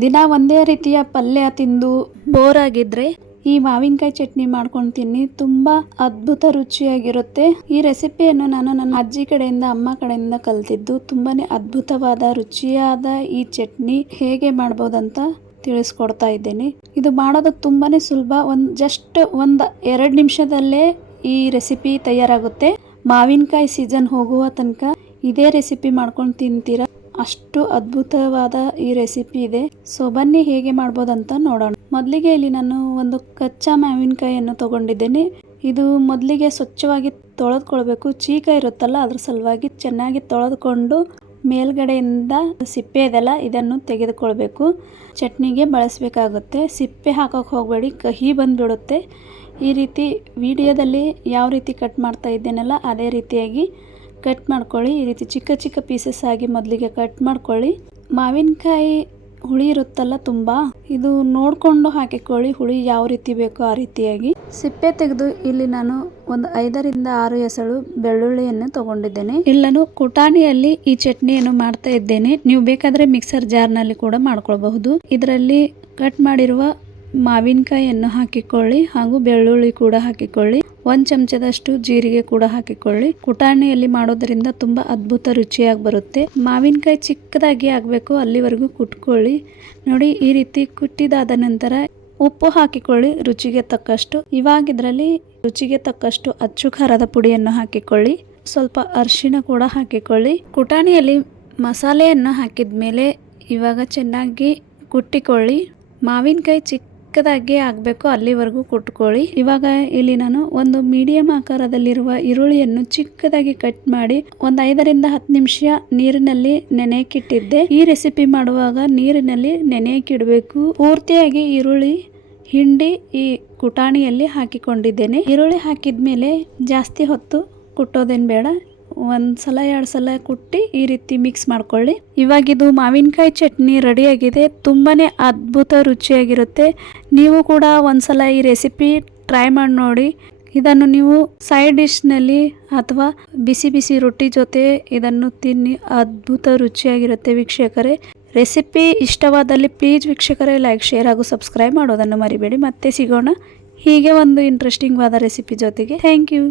ದಿನ ಒಂದೇ ರೀತಿಯ ಪಲ್ಯ ತಿಂದು ಬೋರ್ ಆಗಿದ್ರೆ ಈ ಮಾವಿನಕಾಯಿ ಚಟ್ನಿ ಮಾಡ್ಕೊಂಡು ತಿನ್ನಿ. ತುಂಬಾ ಅದ್ಭುತ ರುಚಿಯಾಗಿರುತ್ತೆ. ಈ ರೆಸಿಪಿಯನ್ನು ನಾನು ನನ್ನ ಅಜ್ಜಿ ಕಡೆಯಿಂದ, ಅಮ್ಮ ಕಡೆಯಿಂದ ಕಲ್ತಿದ್ದು. ತುಂಬಾನೇ ಅದ್ಭುತವಾದ, ರುಚಿಯಾದ ಈ ಚಟ್ನಿ ಹೇಗೆ ಮಾಡ್ಬೋದಂತ ತಿಳಿಸ್ಕೊಡ್ತಾ ಇದ್ದೇನೆ. ಇದು ಮಾಡೋದು ತುಂಬಾನೇ ಸುಲಭ. ಒಂದ್, ಜಸ್ಟ್ ಒಂದ್ ಎರಡ್ ನಿಮಿಷದಲ್ಲೇ ಈ ರೆಸಿಪಿ ತಯಾರಾಗುತ್ತೆ. ಮಾವಿನಕಾಯಿ ಸೀಸನ್ ಹೋಗುವ ತನಕ ಇದೇ ರೆಸಿಪಿ ಮಾಡ್ಕೊಂಡು ತಿಂತೀರಾ? ಅಷ್ಟು ಅದ್ಭುತವಾದ ಈ ರೆಸಿಪಿ ಇದೆ. ಸೊ ಬನ್ನಿ ಹೇಗೆ ಮಾಡ್ಬೋದಂತ ನೋಡೋಣ. ಮೊದಲಿಗೆ ಇಲ್ಲಿ ನಾನು ಒಂದು ಕಚ್ಚಾ ಮಾವಿನಕಾಯಿಯನ್ನು ತಗೊಂಡಿದ್ದೇನೆ. ಇದು ಮೊದಲಿಗೆ ಸ್ವಚ್ಛವಾಗಿ ತೊಳೆದುಕೊಳ್ಬೇಕು. ಚೀಕ ಇರುತ್ತಲ್ಲ, ಅದ್ರ ಸಲುವಾಗಿ ಚೆನ್ನಾಗಿ ತೊಳೆದುಕೊಂಡು ಮೇಲ್ಗಡೆಯಿಂದ ಸಿಪ್ಪೆ ಇದೆಲ್ಲ ಇದನ್ನು ತೆಗೆದುಕೊಳ್ಬೇಕು. ಚಟ್ನಿಗೆ ಬಳಸಬೇಕಾಗುತ್ತೆ. ಸಿಪ್ಪೆ ಹಾಕೋಕೆ ಹೋಗಬೇಡಿ, ಕಹಿ ಬಂದುಬಿಡುತ್ತೆ. ಈ ರೀತಿ, ವಿಡಿಯೋದಲ್ಲಿ ಯಾವ ರೀತಿ ಕಟ್ ಮಾಡ್ತಾ ಇದ್ದೇನಲ್ಲ, ಅದೇ ರೀತಿಯಾಗಿ ಕಟ್ ಮಾಡ್ಕೊಳ್ಳಿ. ಈ ರೀತಿ ಚಿಕ್ಕ ಚಿಕ್ಕ ಪೀಸಸ್ ಆಗಿ ಮೊದಲಿಗೆ ಕಟ್ ಮಾಡ್ಕೊಳ್ಳಿ. ಮಾವಿನಕಾಯಿ ಹುಳಿ ಇರುತ್ತಲ್ಲ ತುಂಬ, ಇದು ನೋಡಿಕೊಂಡು ಹಾಕಿಕೊಳ್ಳಿ ಹುಳಿ ಯಾವ ರೀತಿ ಬೇಕೋ ಆ ರೀತಿಯಾಗಿ. ಸಿಪ್ಪೆ ತೆಗೆದು ಇಲ್ಲಿ ನಾನು ಒಂದು ಐದರಿಂದ ಆರು ಎಸಳು ಬೆಳ್ಳುಳ್ಳಿಯನ್ನು ತಗೊಂಡಿದ್ದೇನೆ. ಇಲ್ಲನು ಕುಟಾಣಿಯಲ್ಲಿ ಈ ಚಟ್ನಿಯನ್ನು ಮಾಡ್ತಾ ಇದ್ದೇನೆ. ನೀವು ಬೇಕಾದ್ರೆ ಮಿಕ್ಸರ್ ಜಾರ್ನಲ್ಲಿ ಕೂಡ ಮಾಡ್ಕೊಳ್ಬಹುದು. ಇದರಲ್ಲಿ ಕಟ್ ಮಾಡಿರುವ ಮಾವಿನಕಾಯಿಯನ್ನು ಹಾಕಿಕೊಳ್ಳಿ ಹಾಗೂ ಬೆಳ್ಳುಳ್ಳಿ ಕೂಡ ಹಾಕಿಕೊಳ್ಳಿ. ಒಂದು ಚಮಚದಷ್ಟು ಜೀರಿಗೆ ಕೂಡ ಹಾಕಿಕೊಳ್ಳಿ. ಕುಟಾಣಿಯಲ್ಲಿ ಮಾಡೋದರಿಂದ ತುಂಬಾ ಅದ್ಭುತ ರುಚಿಯಾಗಿ ಬರುತ್ತೆ. ಮಾವಿನಕಾಯಿ ಚಿಕ್ಕದಾಗಿ ಆಗಬೇಕು ಅಲ್ಲಿವರೆಗೂ ಕುಟ್ಕೊಳ್ಳಿ. ನೋಡಿ, ಈ ರೀತಿ ಕುಟ್ಟಿದಾದ ನಂತರ ಉಪ್ಪು ಹಾಕಿಕೊಳ್ಳಿ, ರುಚಿಗೆ ತಕ್ಕಷ್ಟು. ಇವಾಗ ಇದರಲ್ಲಿ ರುಚಿಗೆ ತಕ್ಕಷ್ಟು ಅಚ್ಚು ಖಾರದ ಪುಡಿಯನ್ನು ಹಾಕಿಕೊಳ್ಳಿ. ಸ್ವಲ್ಪ ಅರಿಶಿಣ ಕೂಡ ಹಾಕಿಕೊಳ್ಳಿ. ಕುಟಾಣಿಯಲ್ಲಿ ಮಸಾಲೆಯನ್ನು ಹಾಕಿದ ಮೇಲೆ ಇವಾಗ ಚೆನ್ನಾಗಿ ಕುಟ್ಟಿಕೊಳ್ಳಿ. ಮಾವಿನಕಾಯಿ ಚಿಕ್ಕದಾಗಿ ಆಗಬೇಕು, ಅಲ್ಲಿವರೆಗೂ ಕುಟ್ಕೊಳ್ಳಿ. ಇವಾಗ ಇಲ್ಲಿ ನಾನು ಒಂದು ಮೀಡಿಯಂ ಆಕಾರದಲ್ಲಿರುವ ಈರುಳ್ಳಿಯನ್ನು ಚಿಕ್ಕದಾಗಿ ಕಟ್ ಮಾಡಿ ಒಂದು ಐದರಿಂದ ಹತ್ತು ನಿಮಿಷ ನೀರಿನಲ್ಲಿ ನೆನೆಯಕ್ಕಿಟ್ಟಿದ್ದೆ ಈ ರೆಸಿಪಿ ಮಾಡುವಾಗ ನೀರಿನಲ್ಲಿ ನೆನೆಯಕ್ಕಿಡಬೇಕು ಪೂರ್ತಿಯಾಗಿ ಈರುಳ್ಳಿ ಹಿಂಡಿ ಈ ಕುಟಾಣಿಯಲ್ಲಿ ಹಾಕಿಕೊಂಡಿದ್ದೇನೆ. ಈರುಳ್ಳಿ ಹಾಕಿದ್ಮೇಲೆ ಜಾಸ್ತಿ ಹೊತ್ತು ಕುಟ್ಟೋದೇನು ಬೇಡ. ಒಂದು ಸಲ, ಎರಡು ಸಲ ಕುಟ್ಟಿ ಈ ರೀತಿ ಮಿಕ್ಸ್ ಮಾಡ್ಕೊಳ್ಳಿ. ಇವಾಗಿದು ಮಾವಿನಕಾಯಿ ಚಟ್ನಿ ರೆಡಿಯಾಗಿದೆ ತುಂಬಾ ಅದ್ಭುತ, ರುಚಿಯಾಗಿರುತ್ತೆ. ನೀವು ಕೂಡ ಒಂದ್ಸಲ ಈ ರೆಸಿಪಿ ಟ್ರೈ ಮಾಡಿ ನೋಡಿ. ಇದನ್ನು ನೀವು ಸೈಡ್ ಡಿಶ್ನಲ್ಲಿ ಅಥವಾ ಬಿಸಿ ಬಿಸಿ ರೊಟ್ಟಿ ಜೊತೆ ಇದನ್ನು ತಿನ್ನಿ. ಅದ್ಭುತ, ರುಚಿಯಾಗಿರುತ್ತೆ ವೀಕ್ಷಕರೇ. ರೆಸಿಪಿ ಇಷ್ಟವಾದಲ್ಲಿ ಪ್ಲೀಸ್ ವೀಕ್ಷಕರೇ ಲೈಕ್ ಶೇರ್ ಹಾಗೂ ಸಬ್ಸ್ಕ್ರೈಬ್ ಮಾಡೋದನ್ನು ಮರಿಬೇಡಿ. ಮತ್ತೆ ಸಿಗೋಣ ಹೀಗೆ ಒಂದು ಇಂಟ್ರೆಸ್ಟಿಂಗ್ ವಾದ ರೆಸಿಪಿ ಜೊತೆಗೆ. Thank you